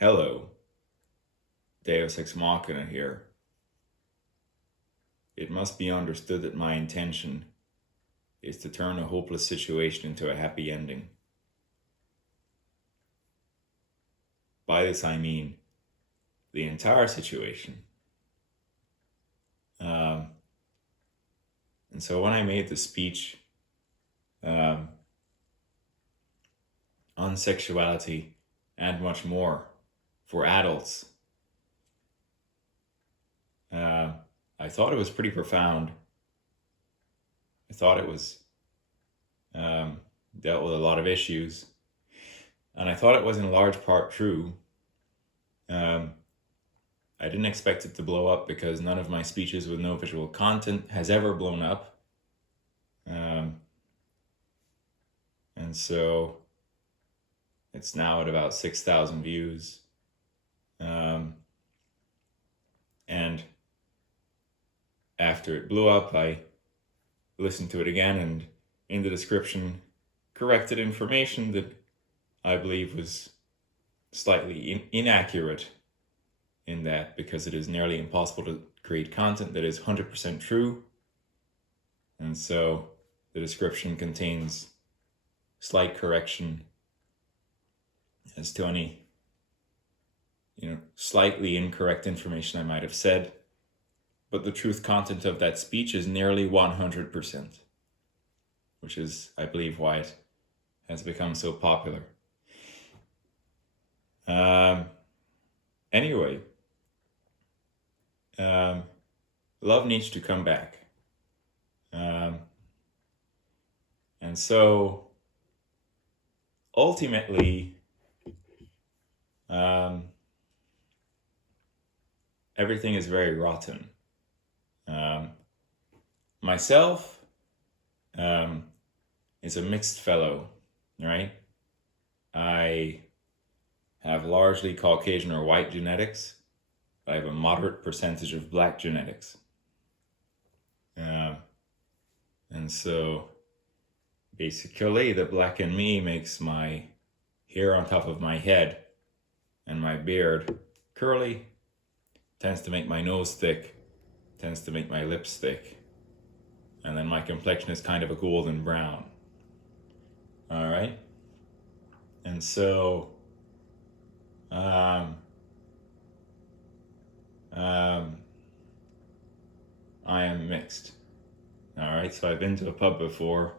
Hello, Deus Ex Machina here. It must be understood that my intention is to turn a hopeless situation into a happy ending. By this I mean the entire situation. Um, and so when I made the speech um, on sexuality and much more for adults, uh, I thought it was pretty profound. I thought it was um, dealt with a lot of issues, and I thought it was in large part true. Um, I didn't expect it to blow up because none of my speeches with no visual content has ever blown up. Um, and so it's now at about 6,000 views. And after it blew up, I listened to it again and in the description corrected information that I believe was slightly inaccurate in that, because it is nearly impossible to create content that is 100% true. And so the description contains slight correction as to any slightly incorrect information I might have said, but the truth content of that speech is nearly 100%, which is, I believe, why it has become so popular. Anyway, love needs to come back. And so ultimately, everything is very rotten. Myself is a mixed fellow, right? I have largely Caucasian or white genetics. I have a moderate percentage of black genetics. And so basically the black in me makes my hair on top of my head and my beard curly, tends to make my nose thick, tends to make my lips thick, and then my complexion is kind of a golden brown. All right? And so I am mixed. All right, so I've been to a pub before.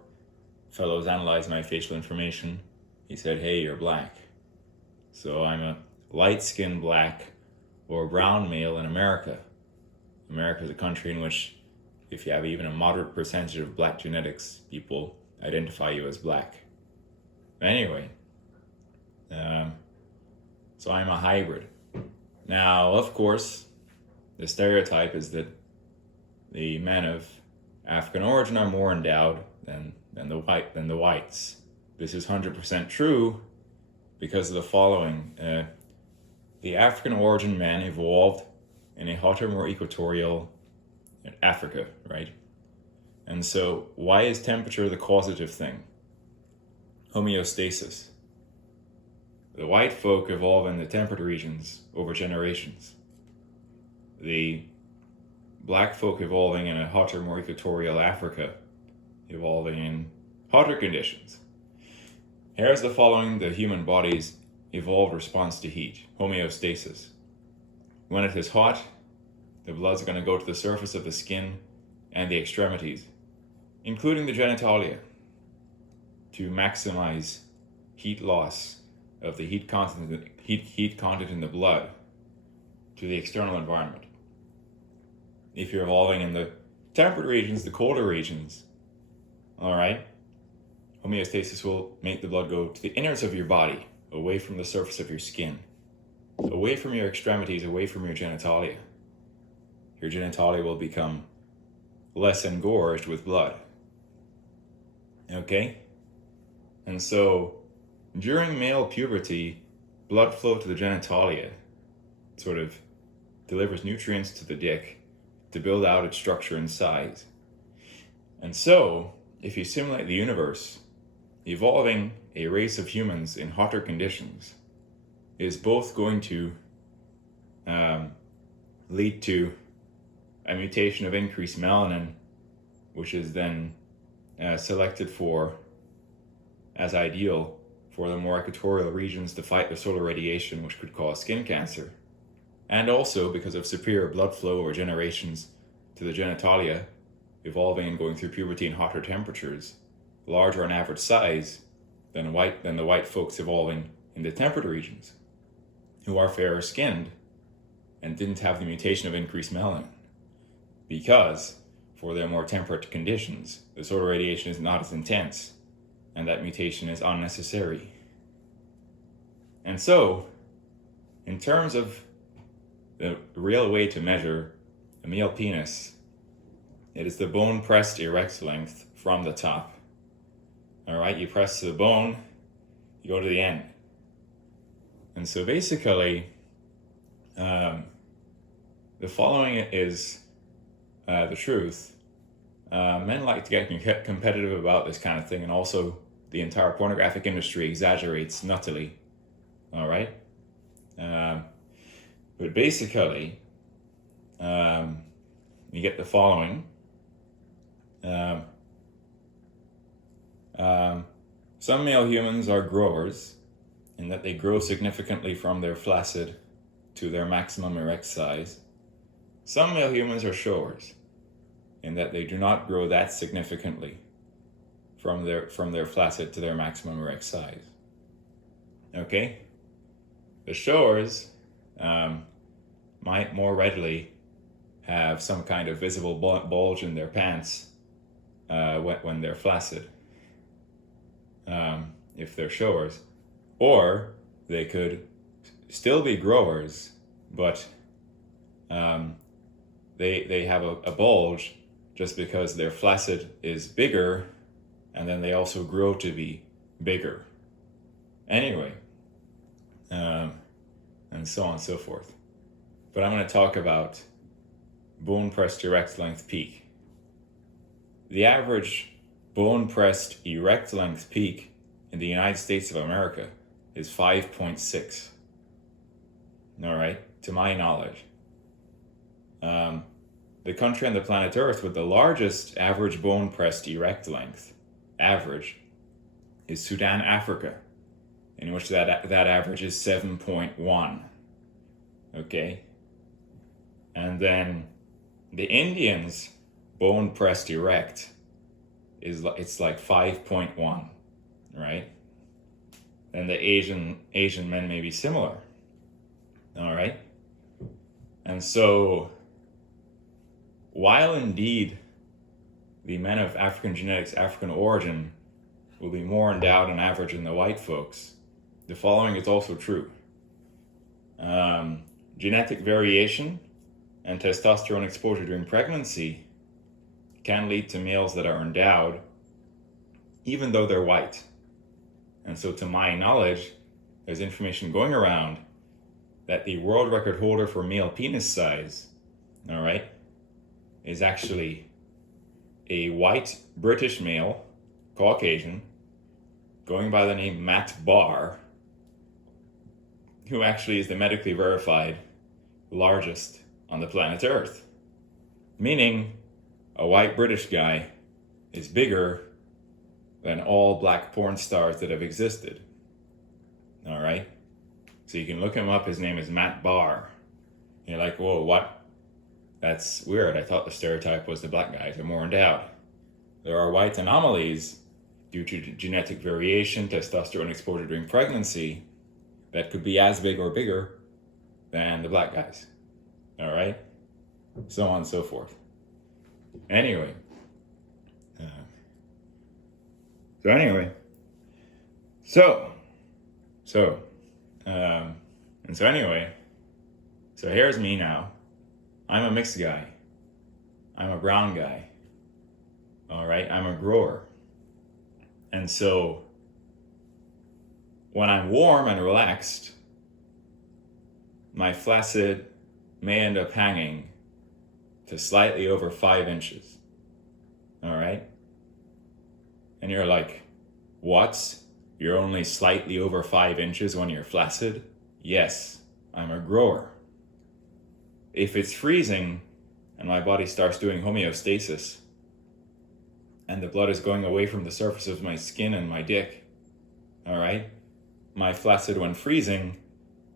Fellows analyzed my facial information. He said, "Hey, you're black." So I'm a light-skinned black or brown male in America. America is a country in which, if you have even a moderate percentage of black genetics, people identify you as black. Anyway, so I'm a hybrid. Now, of course, the stereotype is that the men of African origin are more endowed than the whites. This is 100% true because of the following. The African origin men evolved in a hotter, more equatorial Africa, right? And so why is temperature the causative thing? Homeostasis. The white folk evolve in the temperate regions over generations. The black folk evolving in a hotter, more equatorial Africa, evolving in hotter conditions. Here's the following: the human body's evolved response to heat, homeostasis. When it is hot, the blood's going to go to the surface of the skin and the extremities, including the genitalia, to maximize heat loss of the heat content in the blood to the external environment. If you're evolving in the temperate regions, the colder regions, all right, homeostasis will make the blood go to the innards of your body, away from the surface of your skin, away from your extremities, away from your genitalia. Your genitalia will become less engorged with blood. Okay? And so during male puberty, blood flow to the genitalia sort of delivers nutrients to the dick to build out its structure and size. And so, if you simulate the universe, evolving a race of humans in hotter conditions, is both going to lead to a mutation of increased melanin, which is then selected for as ideal for the more equatorial regions to fight the solar radiation, which could cause skin cancer. And also because of superior blood flow over generations to the genitalia, evolving and going through puberty in hotter temperatures, larger on average size than the white folks evolving in the temperate regions, who are fairer skinned and didn't have the mutation of increased melanin. Because for their more temperate conditions, the solar radiation is not as intense, and that mutation is unnecessary. And so, in terms of the real way to measure a male penis, it is the bone pressed erect length from the top. Alright, you press to the bone, you go to the end. And so basically, the following is the truth. Men like to get competitive about this kind of thing, and also the entire pornographic industry exaggerates nuttily. Alright? But basically, you get the following. Some male humans are growers in that they grow significantly from their flaccid to their maximum erect size. Some male humans are showers in that they do not grow that significantly from their flaccid to their maximum erect size. Okay? The showers might more readily have some kind of visible bulge in their pants when they're flaccid, if they're showers. Or they could still be growers, but they have a bulge just because their flaccid is bigger, and then they also grow to be bigger. Anyway, and so on and so forth. But I'm going to talk about bone pressed erect length peak. The average bone pressed erect length peak in the United States of America is 5.6. All right, to my knowledge. The country on the planet Earth with the largest average bone pressed erect length, average, is Sudan, Africa, in which that average is 7.1. Okay? And then the Indians' bone pressed erect it's like 5.1, right? And the Asian men may be similar. All right? And so, while indeed the men of African genetics, African origin, will be more endowed on average than the white folks, the following is also true. Genetic variation and testosterone exposure during pregnancy can lead to males that are endowed, even though they're white. And so, to my knowledge, there's information going around that the world record holder for male penis size, all right, is actually a white British male, Caucasian, going by the name Matt Barr, who actually is the medically verified largest on the planet Earth. Meaning, a white British guy is bigger than all black porn stars that have existed. All right? So you can look him up. His name is Matt Barr. You're like, whoa, what? That's weird. I thought the stereotype was the black guys are more endowed. There are white anomalies due to genetic variation, testosterone exposure during pregnancy, that could be as big or bigger than the black guys. All right? So on and so forth. Anyway. So here's me now. I'm a mixed guy. I'm a brown guy. All right? I'm a grower. And so when I'm warm and relaxed, my flaccid may end up hanging to slightly over 5 inches. All right? And you're like, what? You're only slightly over 5 inches when you're flaccid? yes, I'm a grower. If it's freezing and my body starts doing homeostasis and the blood is going away from the surface of my skin and my dick, all right, my flaccid when freezing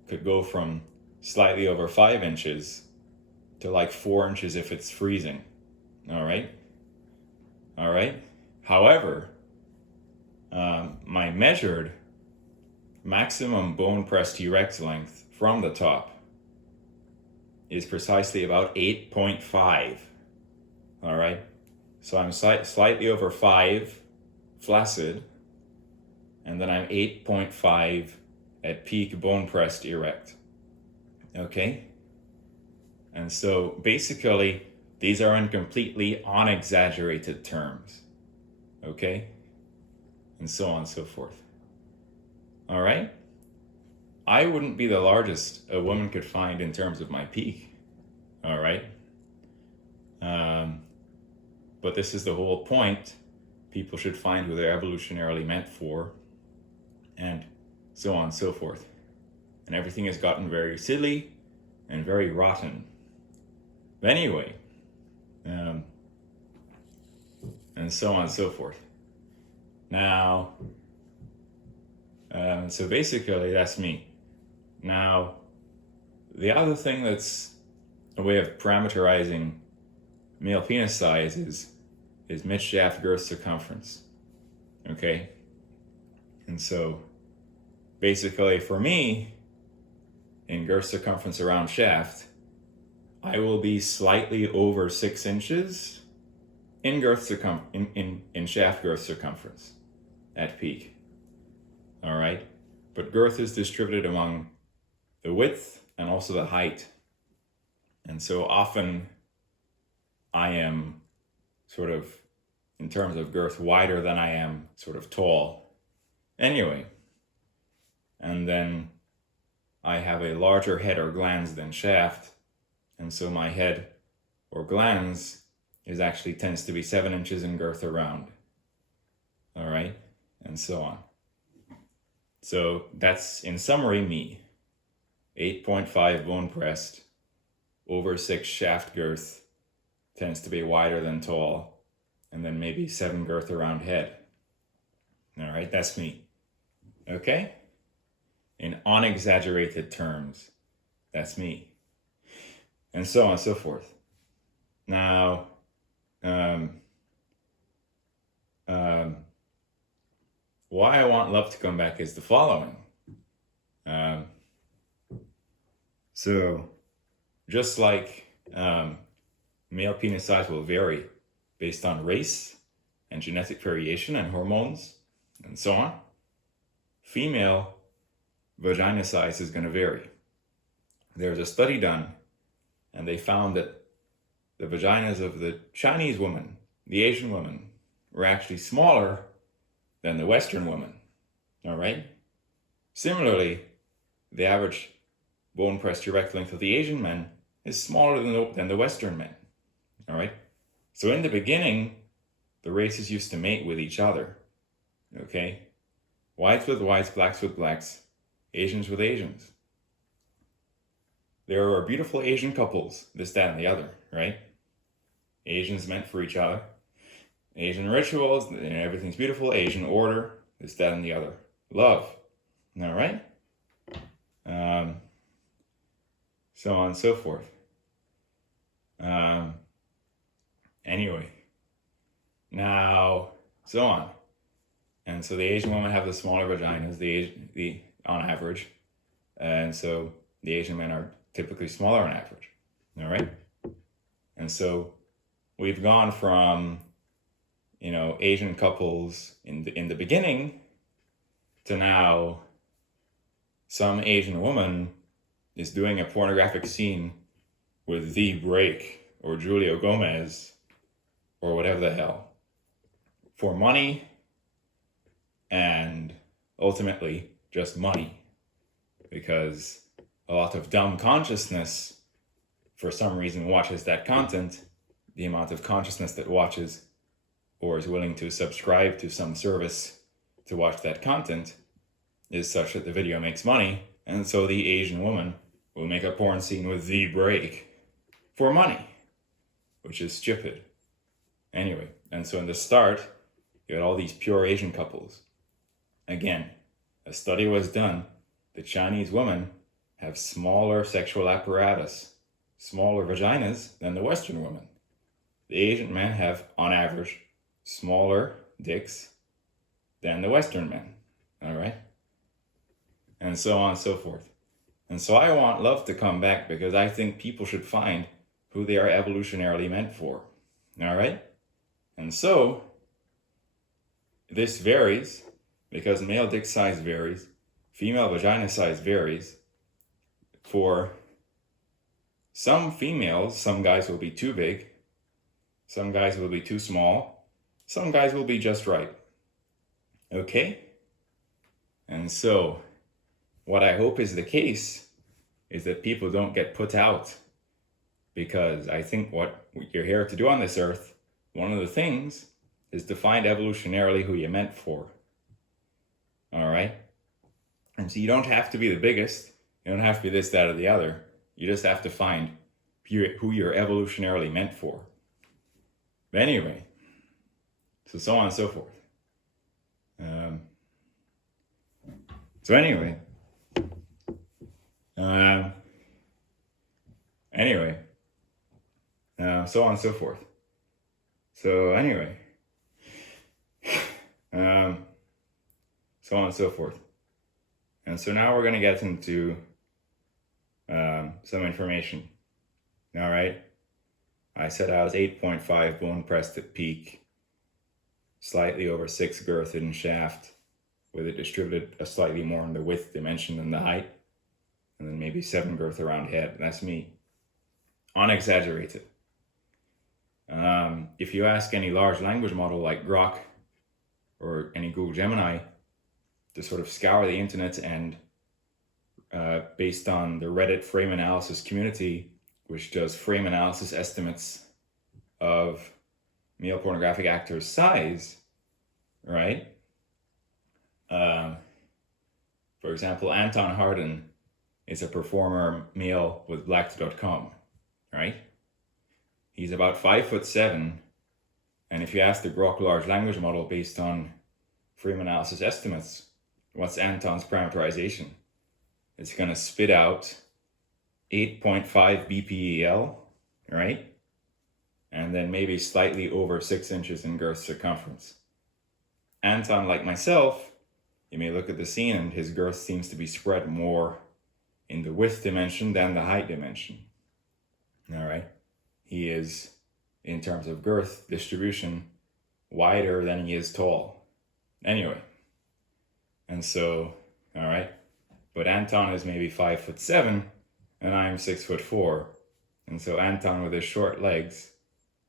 could go from slightly over 5 inches to like 4 inches if it's freezing, all right? All right? However, my measured maximum bone pressed erect length from the top is precisely about 8.5, all right? So I'm slightly over 5 flaccid, and then I'm 8.5 at peak bone pressed erect, okay? And so basically, these are in completely unexaggerated terms, okay? And so on and so forth. All right? I wouldn't be the largest a woman could find in terms of my peak, all right? But this is the whole point. People should find who they're evolutionarily meant for, and so on and so forth. And everything has gotten very silly and very rotten. But anyway, and so on and so forth. Now, so basically that's me. Now, the other thing that's a way of parameterizing male penis size is mid-shaft girth circumference, okay? And so basically for me, in girth circumference around shaft, I will be slightly over 6 inches in girth in shaft girth circumference at peak. All right, but girth is distributed among the width and also the height, and so often I am sort of, in terms of girth, wider than I am sort of tall. Anyway, and then I have a larger head or glans than shaft. And so my head or glans is actually tends to be 7 inches in girth around. All right, and so on. So that's, in summary, me. 8.5 bone pressed, over 6 shaft girth, tends to be wider than tall, and then maybe 7 girth around head. All right, that's me. Okay? In unexaggerated terms, that's me. And so on and so forth. Now, why I want love to come back is the following. So, just like male penis size will vary based on race and genetic variation and hormones and so on, female vagina size is going to vary. There's a study done, and they found that the vaginas of the Chinese woman, the Asian woman, were actually smaller than the Western woman. All right? Similarly, the average bone pressed erect length of the Asian men is smaller than the Western men. All right? So in the beginning, the races used to mate with each other. Okay? Whites with whites, blacks with blacks, Asians with Asians. There are beautiful Asian couples, this, that, and the other, right? Asians meant for each other. Asian rituals, and everything's beautiful. Asian order, this, that, and the other. Love, all right? So on and so forth. Anyway, now, so on. And so the Asian women have the smaller vaginas, the on average. And so the Asian men are typically smaller on average, all right? And so we've gone from, Asian couples in the beginning to now some Asian woman is doing a pornographic scene with The Break or Julio Gomez or whatever the hell for money and ultimately just money, because a lot of dumb consciousness for some reason watches that content. The amount of consciousness that watches or is willing to subscribe to some service to watch that content is such that the video makes money, And so the Asian woman will make a porn scene with the break for money, which is stupid. Anyway, and so in the start, you had all these pure Asian couples. Again, a study was done. The Chinese women have smaller sexual apparatus, smaller vaginas than the Western women. The Asian men have, on average, smaller dicks than the Western men. All right? And so on and so forth. And so I want love to come back because I think people should find who they are evolutionarily meant for. All right? And so this varies because male dick size varies, female vagina size varies. For some females, some guys will be too big, some guys will be too small, some guys will be just right. Okay? And so what I hope is the case is that people don't get put out, because I think what you're here to do on this earth, one of the things is to find evolutionarily who you're meant for. All right? And so you don't have to be the biggest. You don't have to be this, that, or the other. You just have to find who you're evolutionarily meant for. But anyway, so on and so forth. So anyway, so on and so forth. So anyway, so on and so forth. And so now we're going to get into some information. All right. I said I was 8.5 bone pressed at peak, slightly over 6 girth in shaft, with it distributed slightly more in the width dimension than the height, and then maybe 7 girth around head. That's me. Unexaggerated. If you ask any large language model like Grok or any Google Gemini to sort of scour the internet and based on the Reddit frame analysis community, which does frame analysis estimates of male pornographic actors' size, right? For example, Anton Harden is a performer male with Blacked.com, right? He's about 5'7", and if you ask the Grok large language model based on frame analysis estimates, what's Anton's parameterization? It's going to spit out 8.5 BPEL, right? And then maybe slightly over 6 inches in girth circumference. Anton, like myself, you may look at the scene and his girth seems to be spread more in the width dimension than the height dimension. All right? He is, in terms of girth distribution, wider than he is tall. Anyway. And so, all right? But Anton is maybe 5'7", and I'm 6'4". And so Anton with his short legs,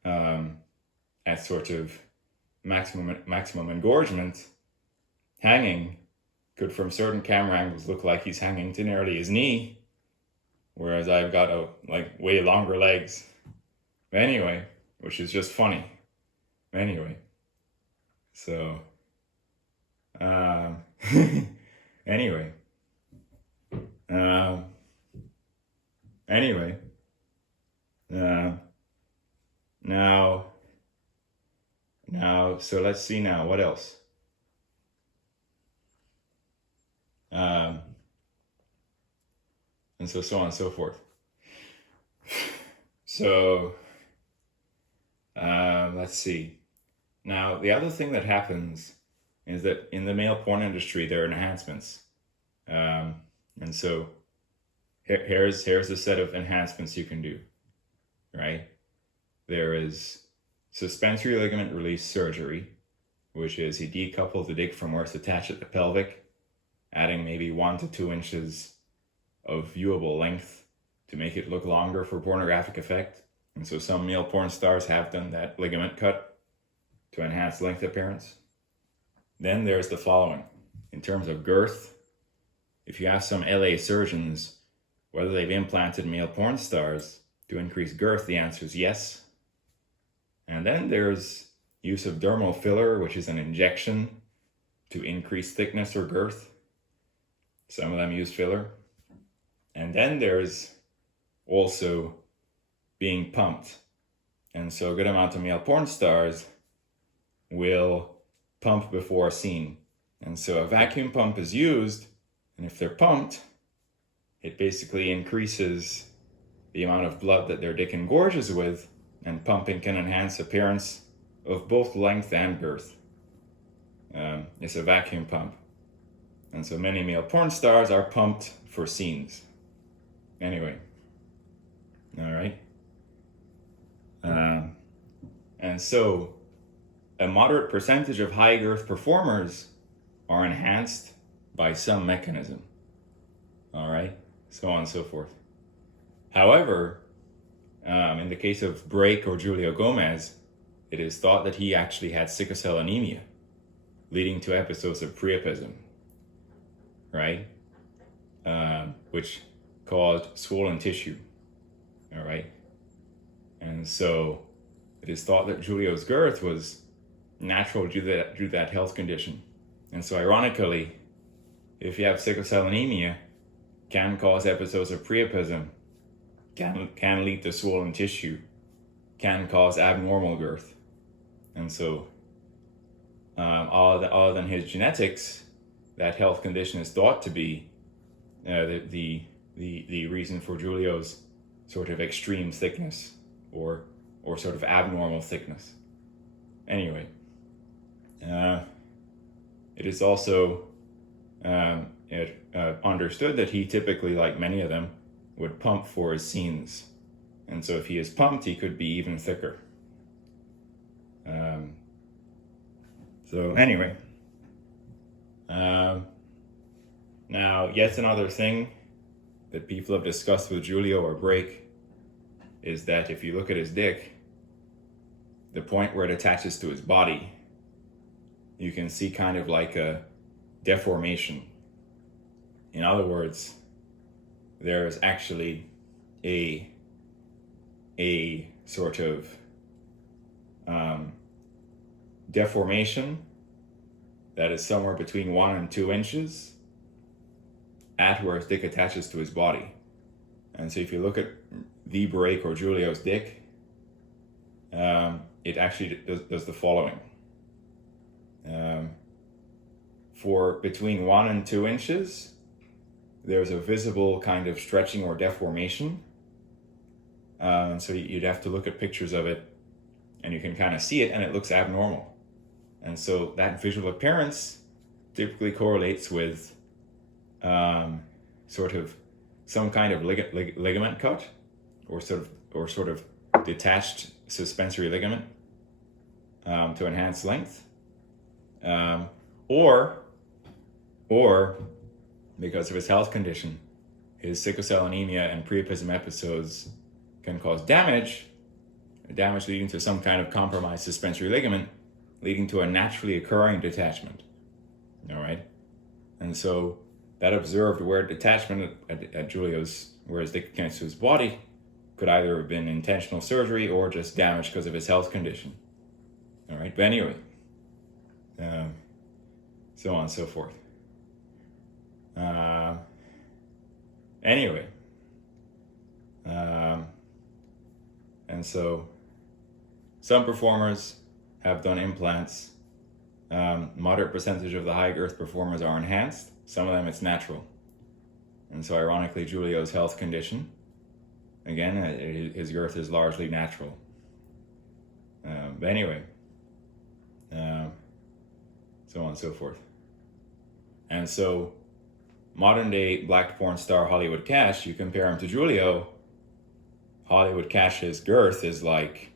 at sort of maximum engorgement, hanging, could from certain camera angles look like he's hanging to nearly his knee, whereas I've got way longer legs. But anyway, which is just funny. Anyway, so anyway. Now, so let's see now, what else? And so on and so forth. So, let's see. Now, the other thing that happens is that in the male porn industry, there are enhancements. And so here's a set of enhancements you can do, right? There is suspensory ligament release surgery, which is you decouple the dick from where it's attached at the pelvic, adding maybe 1 to 2 inches of viewable length to make it look longer for pornographic effect. And so some male porn stars have done that ligament cut to enhance length appearance. Then there's the following. In terms of girth, if you ask some LA surgeons whether they've implanted male porn stars to increase girth, the answer is yes. And then there's use of dermal filler, which is an injection to increase thickness or girth. Some of them use filler. And then there's also being pumped. And so a good amount of male porn stars will pump before a scene. And so a vacuum pump is used, and if they're pumped, it basically increases the amount of blood that their dick engorges with, and pumping can enhance appearance of both length and girth. It's a vacuum pump. And so many male porn stars are pumped for scenes. Anyway. All right. And so a moderate percentage of high girth performers are enhanced by some mechanism. All right. So on and so forth. However, in the case of Brake or Julio Gomez, it is thought that he actually had sickle cell anemia, leading to episodes of priapism, right? Which caused swollen tissue, all right? And so it is thought that Julio's girth was natural due to that health condition. And so ironically, if you have sickle cell anemia, can cause episodes of priapism, can lead to swollen tissue, can cause abnormal girth. And so other than his genetics, that health condition is thought to be the reason for Julio's sort of extreme thickness or sort of abnormal thickness. Anyway, it is also understood that he typically, like many of them, would pump for his scenes. And so if he is pumped, he could be even thicker. So anyway, now yet another thing that people have discussed with Julio or Brake is that if you look at his dick, the point where it attaches to his body, you can see kind of like a deformation. In other words, there is actually a sort of deformation that is somewhere between 1 and 2 inches at where his dick attaches to his body. And so if you look at the Brake or Julio's dick, it actually does the following. For between 1 and 2 inches, there's a visible kind of stretching or deformation. And so you'd have to look at pictures of it and you can kind of see it, and it looks abnormal. And so that visual appearance typically correlates with sort of some kind of ligament cut or sort of detached suspensory ligament to enhance length, or because of his health condition, his sickle cell anemia and priapism episodes can cause damage leading to some kind of compromised suspensory ligament, leading to a naturally occurring detachment. All right, and so that observed wear detachment at Julio's, where his dick connects to his body, could either have been intentional surgery or just damage because of his health condition. All right, but anyway, so on and so forth. And so some performers have done implants. Moderate percentage of the high girth performers are enhanced. Some of them it's natural. And so ironically, Julio's health condition, again, his girth is largely natural. But anyway, so on and so forth. And so modern day black porn star Hollywood Cash, you compare him to Julio, Hollywood Cash's girth is like,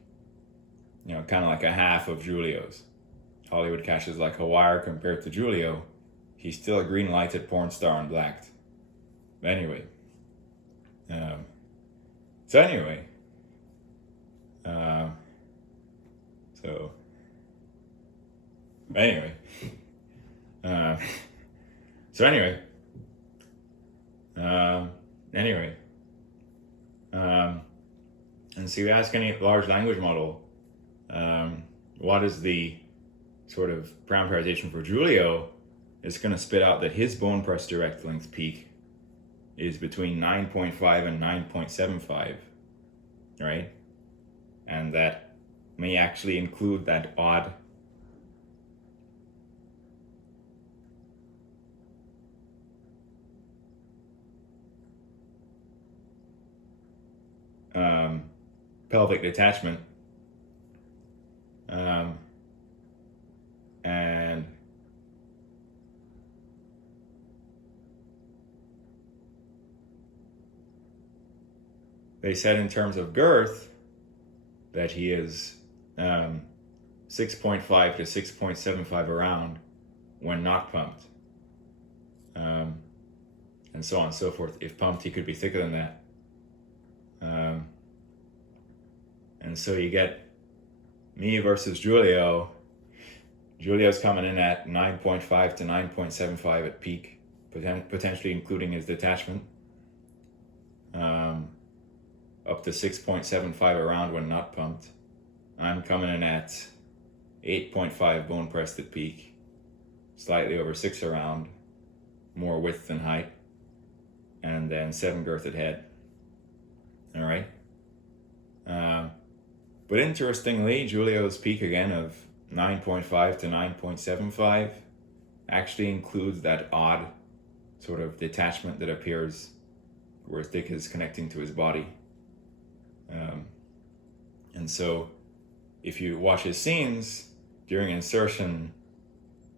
kind of like a half of Julio's. Hollywood Cash is like a wire compared to Julio. He's still a green lighted porn star on blacked. But anyway. So anyway. And so you ask any large language model, what is the sort of parameterization for Julio? It's going to spit out that his bone press direct length peak is between 9.5 and 9.75, right? And that may actually include that odd pelvic detachment, and they said in terms of girth that he is 6.5 to 6.75 around when not pumped, and so on and so forth. If pumped, he could be thicker than that. And so you get me versus Julio. Julio's coming in at 9.5 to 9.75 at peak, potentially including his detachment. Up to 6.75 around when not pumped. I'm coming in at 8.5 bone pressed at peak, slightly over 6 around, more width than height, and then 7 girth at head. All right. But interestingly, Julio's peak again of 9.5 to 9.75 actually includes that odd sort of detachment that appears where his dick is connecting to his body. And so if you watch his scenes during insertion,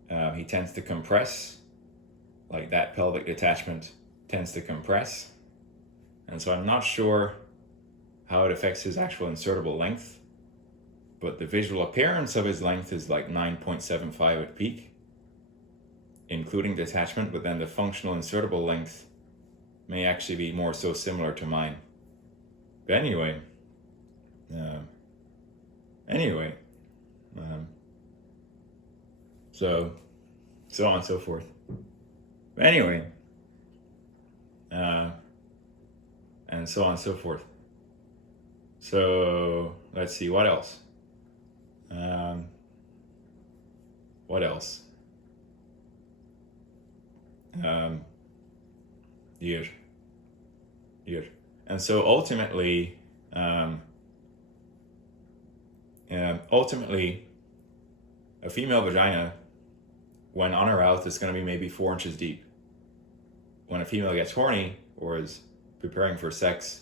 he tends to compress, like that pelvic detachment tends to compress. And so I'm not sure how it affects his actual insertable length, but the visual appearance of his length is like 9.75 at peak, including detachment, but then the functional insertable length may actually be more so similar to mine. But anyway, so on and so forth. But anyway, and so on and so forth. So let's see, what else? What else? Here. And so ultimately, a female vagina, when on her out, is going to be maybe 4 inches deep. When a female gets horny or is preparing for sex,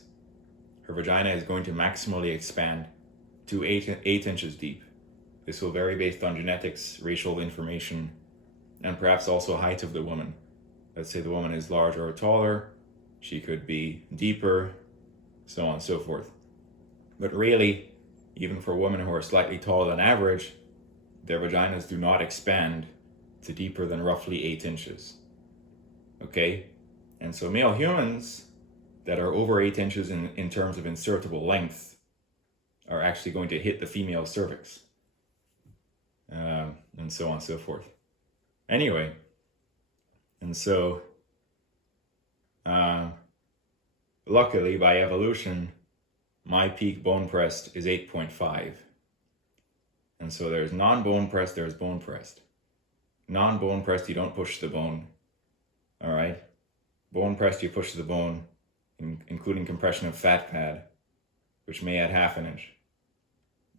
her vagina is going to maximally expand to 8 inches deep. This will vary based on genetics, racial information, and perhaps also height of the woman. Let's say the woman is larger or taller, she could be deeper, so on and so forth. But really, even for women who are slightly taller than average, their vaginas do not expand to deeper than roughly 8 inches. Okay? And so male humans that are over 8 inches in terms of insertable length are actually going to hit the female cervix. And so on and so forth. Anyway, and so luckily by evolution, my peak bone pressed is 8.5. And so there's non-bone pressed, there's bone pressed. Non-bone pressed, you don't push the bone. All right? Bone pressed, you push the bone, including compression of fat pad, which may add 1/2 inch.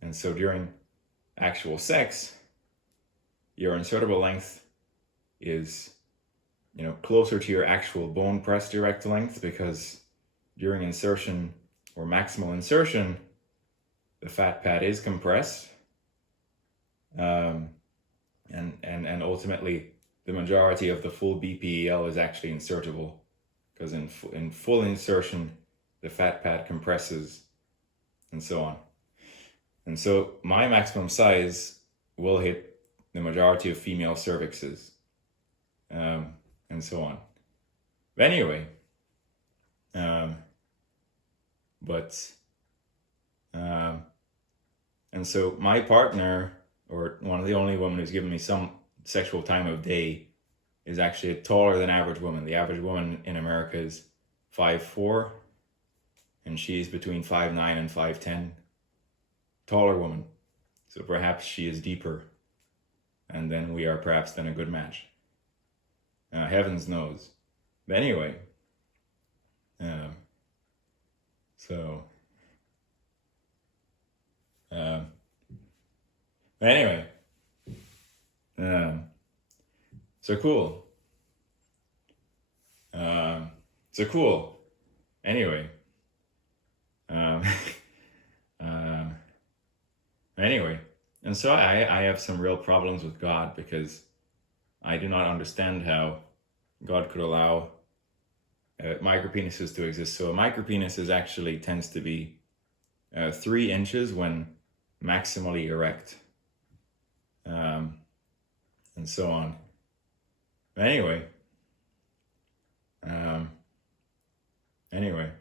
And so during actual sex, your insertable length is, closer to your actual bone press direct length, because during insertion or maximal insertion, the fat pad is compressed. And ultimately, the majority of the full BPEL is actually insertable, because in full insertion, the fat pad compresses, and so on. And so my maximum size will hit the majority of female cervixes, and so on. But anyway, and so my partner, or one of the only women who's given me some sexual time of day, is actually a taller than average woman. The average woman in America is 5'4", and she's between 5'9" and 5'10". Taller woman. So perhaps she is deeper, and then we are perhaps then a good match. Heavens knows. But anyway, Um, so, um, anyway, um, so cool. So cool. Anyway, um, um, anyway, and so I have some real problems with God because I do not understand how God could allow micropenises to exist. So a micropenis is actually tends to be 3 inches when maximally erect, and so on. But anyway, anyway,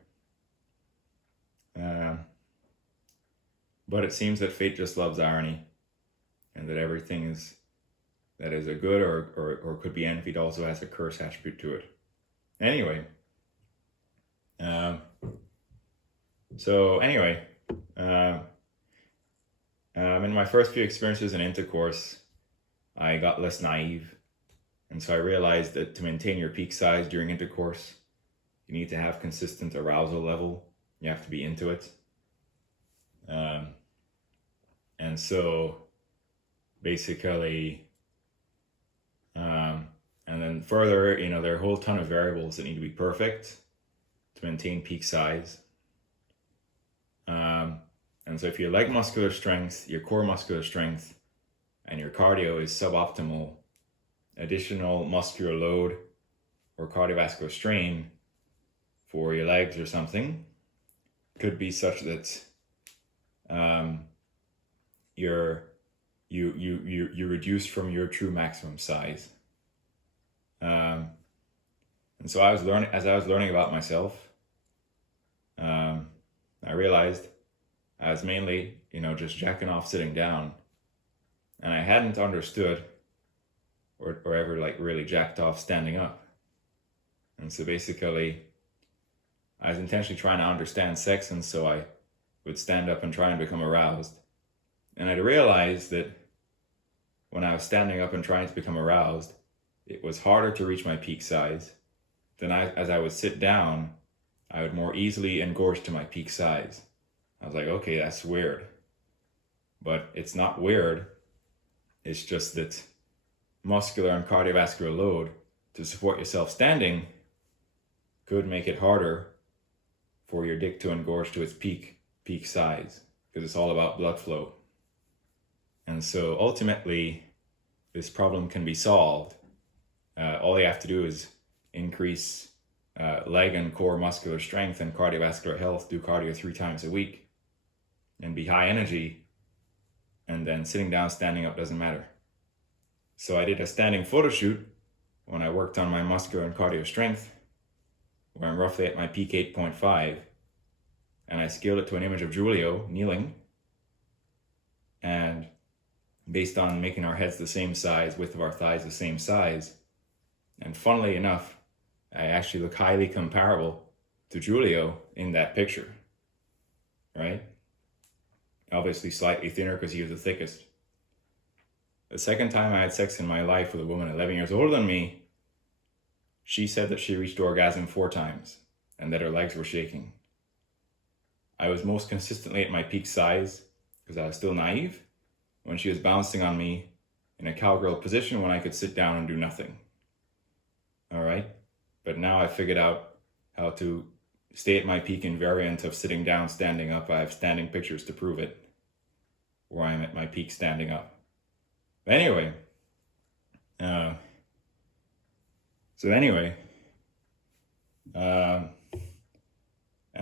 but it seems that fate just loves irony, and that everything that is a good or could be envied also has a curse attribute to it. Anyway, in my first few experiences in intercourse, I got less naive, and so I realized that to maintain your peak size during intercourse, you need to have consistent arousal level. You have to be into it. And so basically, and then further, there are a whole ton of variables that need to be perfect to maintain peak size. And so if your leg muscular strength, your core muscular strength, and your cardio is suboptimal, additional muscular load or cardiovascular strain for your legs or something could be such that you reduce from your true maximum size. And so as I was learning about myself, I realized I was mainly, just jacking off sitting down, and I hadn't understood or ever really jacked off standing up. And so basically, I was intentionally trying to understand sex, and so I would stand up and try and become aroused. And I'd realized that when I was standing up and trying to become aroused, it was harder to reach my peak size than as I would sit down, I would more easily engorge to my peak size. I was like, okay, that's weird. But it's not weird. It's just that muscular and cardiovascular load to support yourself standing could make it harder for your dick to engorge to its peak size, because it's all about blood flow. And so ultimately, this problem can be solved. All you have to do is increase leg and core muscular strength and cardiovascular health, do cardio 3 times a week, and be high energy, and then sitting down, standing up doesn't matter. So I did a standing photo shoot when I worked on my muscular and cardio strength, where I'm roughly at my peak 8.5, and I scaled it to an image of Julio kneeling, and based on making our heads the same size, width of our thighs the same size, and funnily enough, I actually look highly comparable to Julio in that picture, right? Obviously slightly thinner because he was the thickest. The second time I had sex in my life with a woman 11 years older than me, she said that she reached orgasm 4 times and that her legs were shaking. I was most consistently at my peak size because I was still naive when she was bouncing on me in a cowgirl position when I could sit down and do nothing. All right? But now I figured out how to stay at my peak invariant of sitting down, standing up. I have standing pictures to prove it, where I'm at my peak standing up. But anyway, and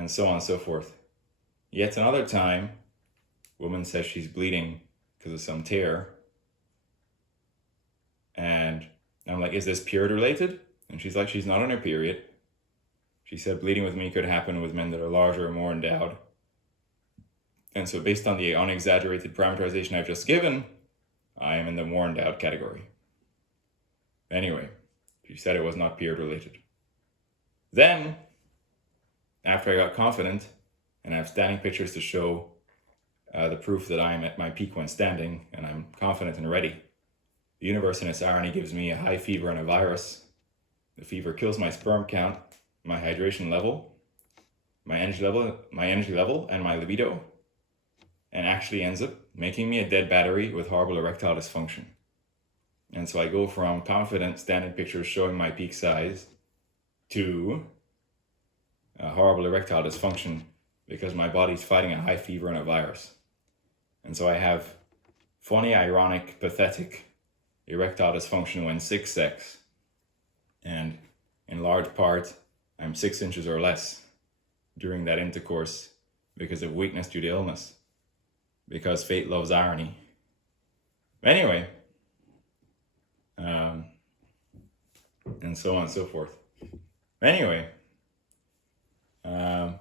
so on and so forth. Yet another time, woman says she's bleeding because of some tear. And I'm like, is this period related? And she's like, she's not on her period. She said bleeding with me could happen with men that are larger or more endowed. And so based on the unexaggerated parameterization I've just given, I am in the more endowed category. Anyway, she said it was not period related. Then, after I got confident, and I have standing pictures to show the proof that I am at my peak when standing, and I'm confident and ready, the universe in its irony gives me a high fever and a virus. The fever kills my sperm count, my hydration level, my energy level, and my libido, and actually ends up making me a dead battery with horrible erectile dysfunction. And so I go from confident standing pictures showing my peak size to horrible erectile dysfunction because my body's fighting a high fever and a virus. And so I have funny, ironic, pathetic erectile dysfunction when sex. And in large part, I'm 6 inches or less during that intercourse because of weakness due to illness. Because fate loves irony. Anyway, and so on and so forth. Anyway, so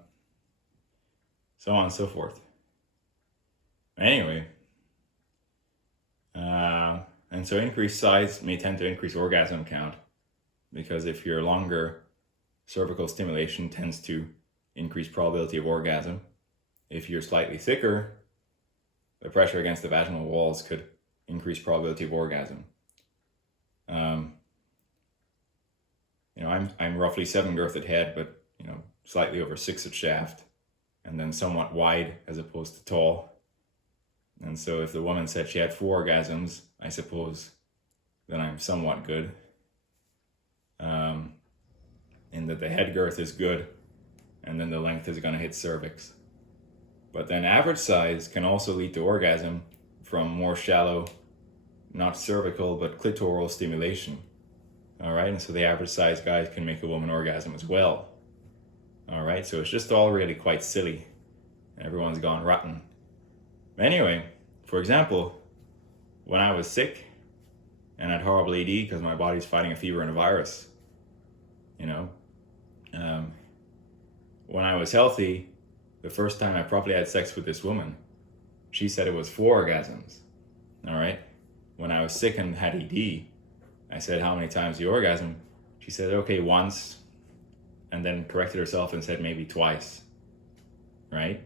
on and so forth. Anyway, and so increased size may tend to increase orgasm count, because if you're longer, cervical stimulation tends to increase probability of orgasm. If you're slightly thicker, the pressure against the vaginal walls could increase probability of orgasm. I'm roughly 7 girth at head, but slightly over 6 at shaft, and then somewhat wide as opposed to tall. And so if the woman said she had 4 orgasms, I suppose then I'm somewhat good. In that the head girth is good, and then the length is going to hit cervix. But then average size can also lead to orgasm from more shallow, not cervical, but clitoral stimulation. All right, and so the average size guys can make a woman orgasm as well. All right, so it's just all really quite silly. Everyone's gone rotten. Anyway, for example, when I was sick and had horrible ED because my body's fighting a fever and a virus, when I was healthy, the first time I properly had sex with this woman, she said it was 4 orgasms. All right, when I was sick and had ED, I said, how many times the orgasm? She said, okay, once, and then corrected herself and said maybe twice, right?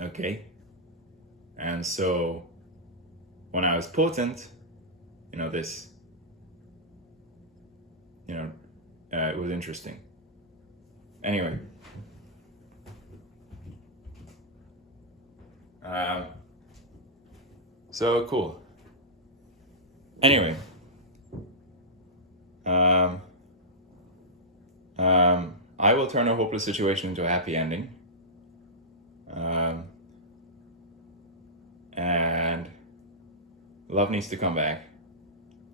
Okay. And so when I was potent, it was interesting. Anyway. So cool. Anyway. I will turn a hopeless situation into a happy ending. And love needs to come back.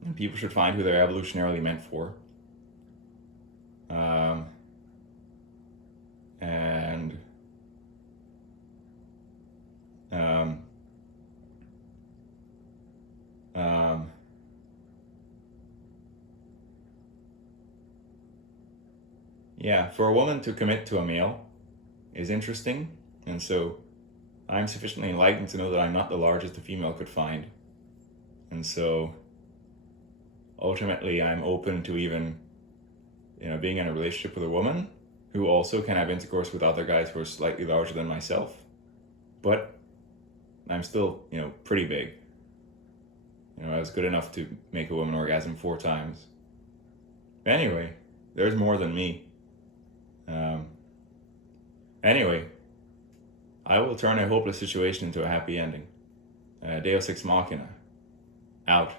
And people should find who they're evolutionarily meant for. Yeah, for a woman to commit to a male is interesting, and so I'm sufficiently enlightened to know that I'm not the largest a female could find. And so ultimately I'm open to even being in a relationship with a woman who also can have intercourse with other guys who are slightly larger than myself. But I'm still, pretty big. I was good enough to make a woman orgasm 4 times. Anyway, there's more than me. Anyway, I will turn a hopeless situation into a happy ending. Deus Ex Machina. Out.